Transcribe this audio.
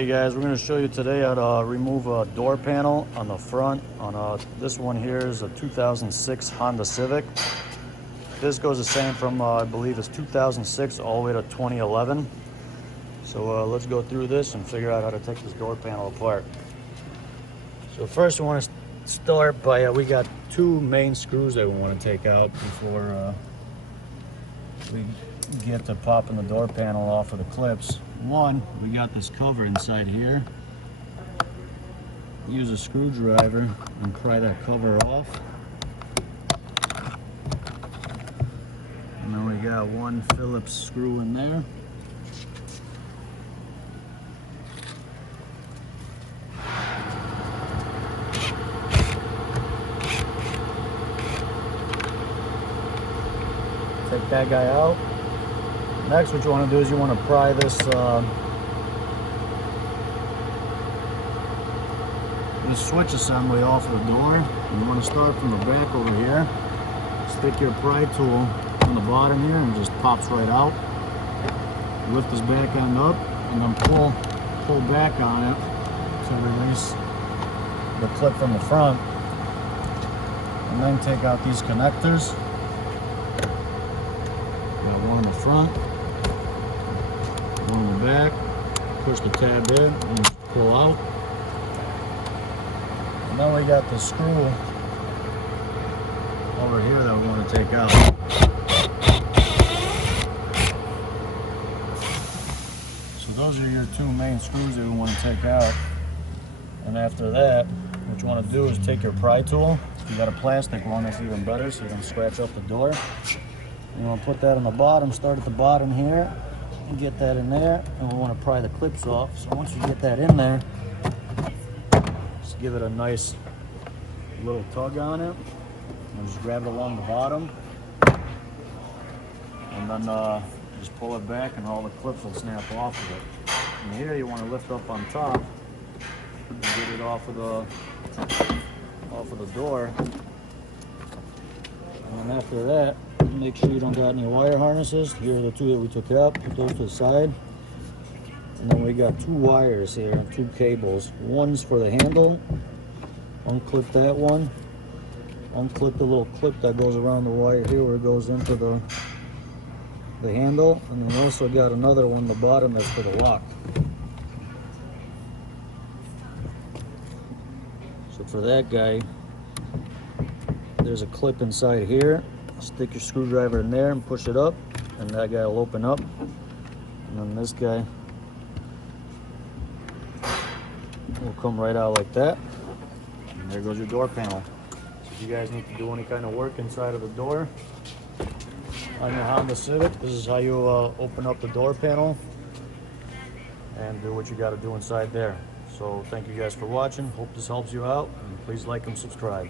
Hey guys, we're going to show you today how to remove a door panel on the front on this one here is a 2006 Honda Civic. This goes the same from I believe it's 2006 all the way to 2011. So let's go through this and figure out how to take this door panel apart. So first we want to start by we got two main screws that we want to take out before we get to popping the door panel off of the clips. One, we got this cover inside here. Use a screwdriver and pry that cover off. And then we got one Phillips screw in there. Take that guy out. Next, what you want to do is you want to pry this this switch assembly off of the door. And you want to start from the back over here. Stick your pry tool on the bottom here and it just pops right out. Lift this back end up and then pull back on it to release the clip from the front. And then take out these connectors. Got one in the front. On the back, push the tab in and pull out. And then we got the screw over here that we want to take out. So those are your two main screws that we want to take out. And after that, what you want to do is take your pry tool. If you got a plastic one, that's even better so you don't scratch up the door. You want to put that on the bottom, start at the bottom here. Get that in there, and we want to pry the clips off. So once you get that in there, just give it a nice little tug on it and just grab it along the bottom, and then just pull it back and all the clips will snap off of it. And here you want to lift up on top and get it off of the door. And then after that, make sure you don't got any wire harnesses. Here are the two that we took out. Put those to the side. And then we got two wires here and two cables. One's for the handle. Unclip that one. Unclip the little clip that goes around the wire here where it goes into the handle. And then we also got another one on the bottom that's for the lock. So for that guy, there's a clip inside here. Stick your screwdriver in there and push it up, and that guy will open up. And then this guy will come right out like that. And there goes your door panel. So if you guys need to do any kind of work inside of the door on your Honda Civic, this is how you open up the door panel and do what you got to do inside there. So thank you guys for watching. Hope this helps you out, and please like and subscribe.